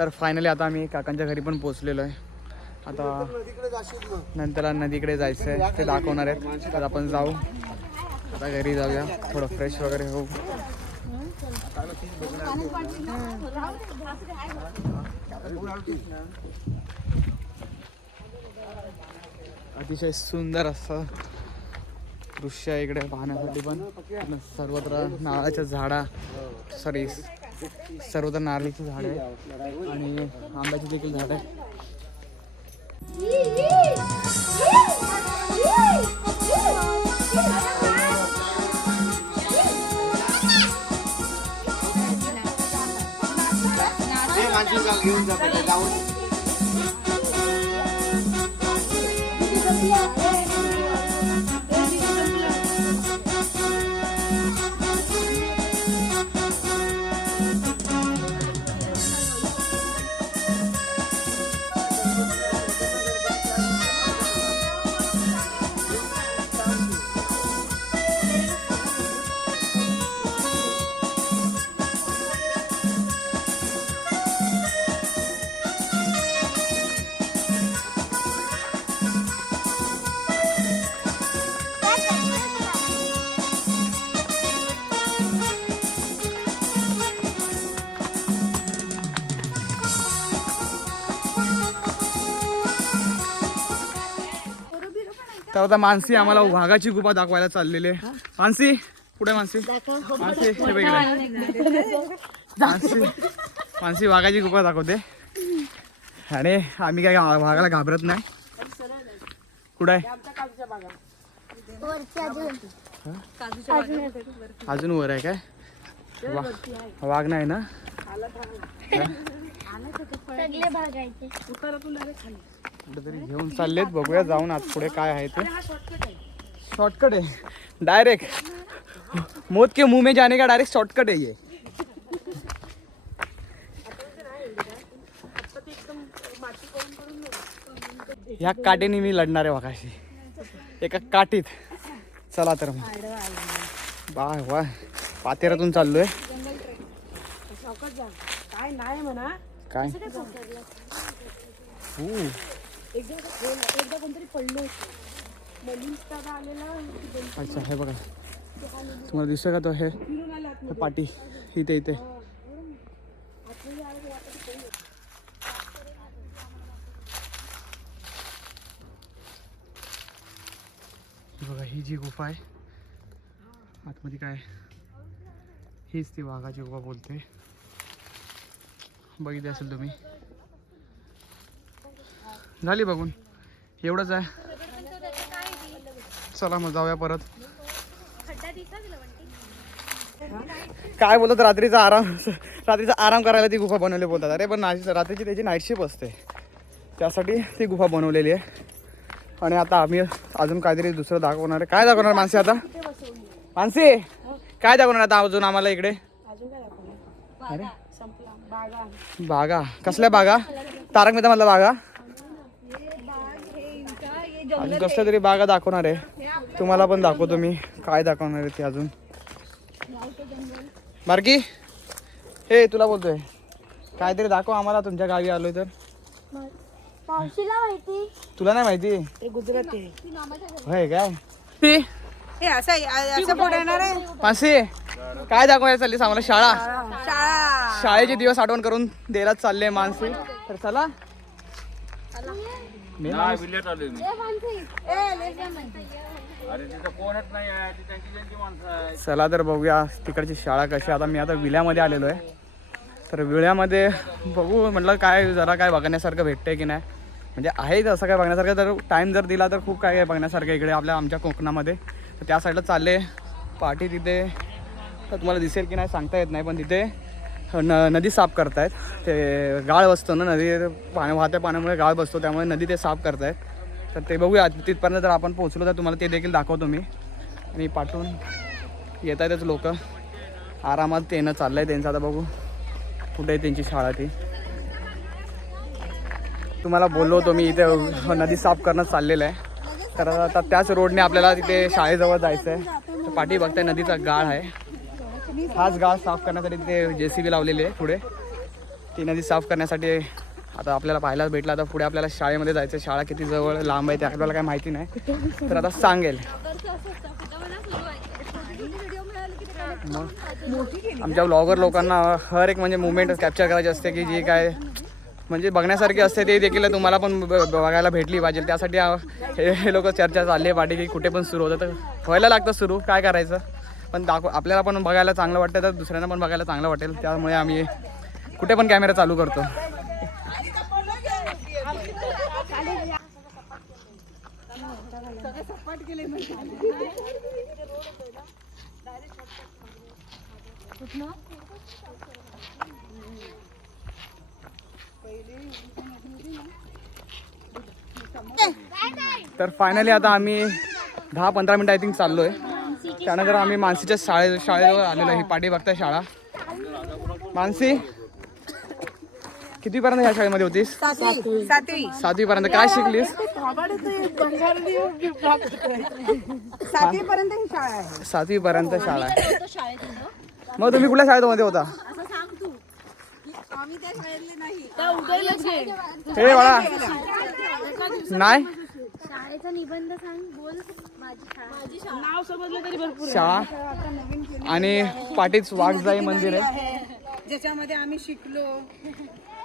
तर फायनली आता आम्ही काकांच्या घरी पण पोचलेलो आहे. आता नंतर नदीकडे जायचं आहे ते दाखवणार आहेत. तर आपण जाऊ. आता घरी जाऊया. थोडं फ्रेश वगैरे होऊ. अतिशय सुंदर असं दृश्य आहे इकडे पाहण्यासाठी पण. सर्वत्र नारळाच्या झाडा. सॉरी सर्वत्र नारळीची झाड आहे आणि आंब्याची देखील झाड आहे तर आता मानसी आम्हाला वाघाची गुफा दाखवायला चाललेली आहे. मानसी कुठे मानसी. मानसी हे मानसी मानसी वाघाची गुफा दाखवते. आणि आम्ही काय वाघाला घाबरत नाही. कुठं आहे? अजून वर आहे काय? वाघ नाही ना? सगळे भागायचे कुठेतरी घेऊन चाललेत बघूया जाऊन आज पुढे काय आहे ते. शॉर्टकट आहे. डायरेक्ट मौत के मुंह में जाने का डायरेक्ट शॉर्टकट है ये. ह्या काठीने मी लढणार आहे वाघाशी एका काठीत. चला तर मग. बा वा पातेरातून चाललोय. काय नाही म्हणा. काय? हू, एकदा कोणतरी पडलो आलेला अच्छा हे बघा. तुम्हाला दिसतोय का तो? हे पाटी. इथे इथे. बघा ही जी गुफा आहे आतमध्ये काय? हीच ती वाघाची गुफा बोलते बघितली असेल तुम्ही. झाली बघून. एवढंच आहे. चला मग जाऊया परत. काय बोलतात रात्रीचा आराम रात्रीचा आराम करायला ती गुफा बनवली बोलतात. अरे पण नाशी रात्रीची त्याची नाईट शिप असते. त्यासाठी ती गुफा बनवलेली आहे. आणि आता आम्ही अजून काहीतरी दुसरं दाखवणार आहे. काय दाखवणार मानसी आता? मानसी काय दाखवणार आता अजून आम्हाला इकडे? अजून काय दाखवलं अरे बागा. बागा कसल्या बागा? तारक मेहता मधल्या बागा? अजून कसल्या तरी बागा दाखवणार आहे. तुम्हाला पण दाखवतो मी. काय दाखवणार आहे ते अजून? बारकी? हे तुला बोलतोय. काहीतरी दाखव आम्हाला तुमच्या गावी आलोय तर. मावशीला माहिती? तुला नाही माहिती? गुजराती होय काय? ती हे असं येणार आहे? मासी काय दाखवायला चालली आम्हाला शाळा. शाळा. शाळेचे दिवस आठवण करून द्यायला चालले मानसी. तर चला. मी. माणूस- चला तर बघूया तिकडची शाळा कशी आता मी आता विल्यामध्ये आलेलो आहे. तर विळ्यामध्ये बघू म्हटलं काय जरा काय बघण्यासारखं भेटतंय की नाही. म्हणजे आहे असं काय बघण्यासारखं. तर टाईम जर दिला तर खूप काय काय बघण्यासारखं इकडे आपल्या आमच्या कोकणामध्ये. तर त्या साईडला चालले. पाठी तिथे. तर तुम्हाला दिसेल की नाही सांगता येत नाही पण तिथे न नदी साफ करतायत. ते गाळ बसतो ना नदी पाण्या वाहत्या पाण्यामुळे गाळ बसतो त्यामुळे नदी ते साफ करतायत. तर ते बघूया तिथपर्यंत जर आपण पोहोचलो तर तुम्हाला ते देखील दाखवतो मी. आणि पाठवून येत आहेतच लोक. आरामात तेनं येणं चाललं आहे त्यांचं. आता बघू कुठे आहे त्यांची शाळा ती. तुम्हाला बोललो होतो मी इथे नदी साफ करणं चाललेलं आहे. तर आता त्याच रोडने आपल्याला तिथे शाळेजवळ जायचं आहे तर पाठी बघताय नदीचा गाळ आहे. हाच गाळ साफ करण्यासाठी तिथे जे सी बी लावलेली आहे पुढे. ती नदी साफ करण्यासाठी आता आपल्याला पाहायला भेटला. आता पुढे आपल्याला शाळेमध्ये जायचं शाळा किती जवळ लांब आहे ते आपल्याला काही माहिती नाही. तर आता सांगेल. मग आमच्या ब्लॉगर लोकांना हर एक म्हणजे मुवमेंट कॅप्चर करायची असते की जी काय म्हणजे बघण्यासारखी असते ते देखील तुम्हाला पण ब- बघायला भेटली पाहिजे. त्यासाठी हे हे लोक चर्चा चालली आहे पाठी की कुठे पण सुरू होतं. तर व्हायला लागतं सुरू. काय करायचं? पण दाखव आपल्याला पण बघायला चांगलं वाटतं तर दुसऱ्यांना पण बघायला चांगलं वाटेल. त्यामुळे आम्ही कुठे पण कॅमेरा चालू करतो. तर फायनली आता आम्ही दहा पंधरा मिनटं आय थिंक चाललो आहे त्यानंतर आम्ही मानसीच्या शाळे शाळेजवळ आलेलो आहे. ही पाठी बघताय शाळा. मानसी कितीपर्यंत ह्या शाळेमध्ये होतीस? सातवी सातवी पर्यंत काय शिकलीस? सातवी पर्यंत ही शाळा आहे. सातवी पर्यंत शाळा आहे. मग तुम्ही कुठल्या शाळेमध्ये होता? आम्ही त्या शाळेतले नाही हे बाळा नाही. शाळेचा निबंध सांग बोल माझी शाळा. शाळा. आणि पाठीच वाघजाई मंदिर आहे. ज्याच्यामध्ये आम्ही शिकलो.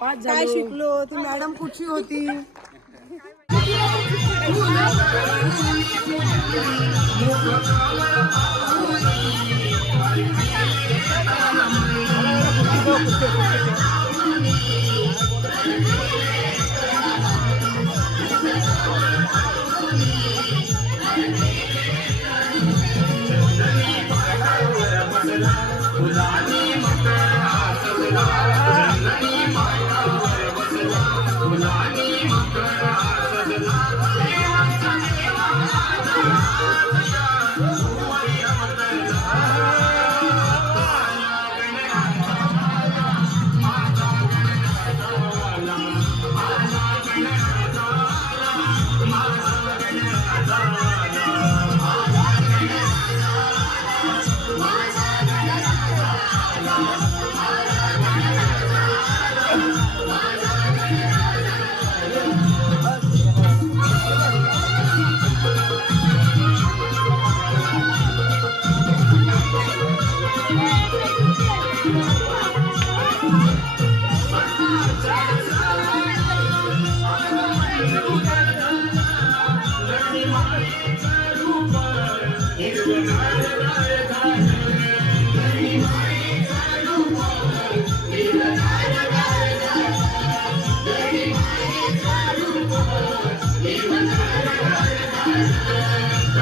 काय शिकलो? ती मॅडम कुठची होती? Música Hallelujah.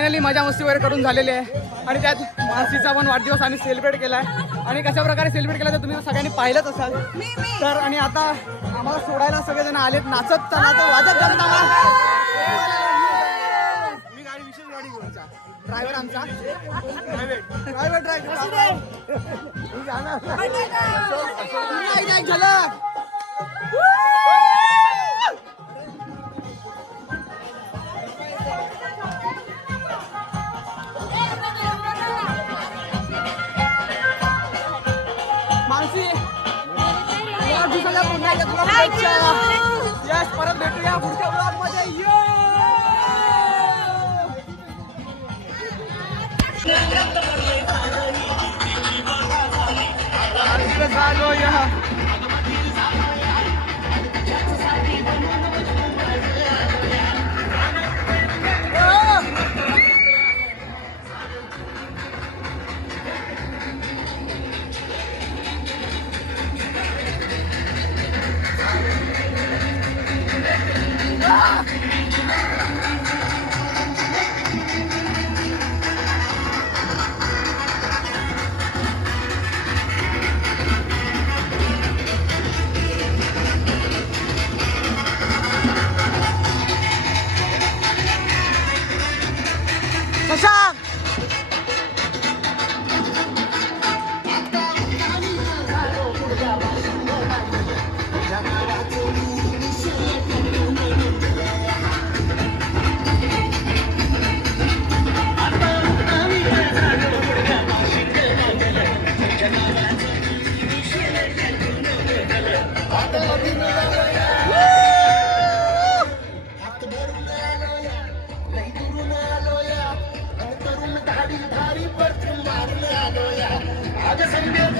फायनली मजा मस्ती वगैरे करून झालेली आहे. आणि त्यात मानसीचा पण वाढदिवस आम्ही सेलिब्रेट केला आहे आणि कशा प्रकारे सेलिब्रेट केला तर तुम्ही सगळ्यांनी पाहिलंच असाल. तर आणि आता आम्हाला सोडायला सगळेजण आलेत. नाचत नाचत वाजत आम्हाला. मी गाडी विशेष गाडी घेऊन ड्रायव्हर आमचा. प्रायव्हेट ड्रायव्हर झालं पुन्हा एकदा परत भेटूया पुढच्या ब्लॉगमध्ये झालो या आम्ही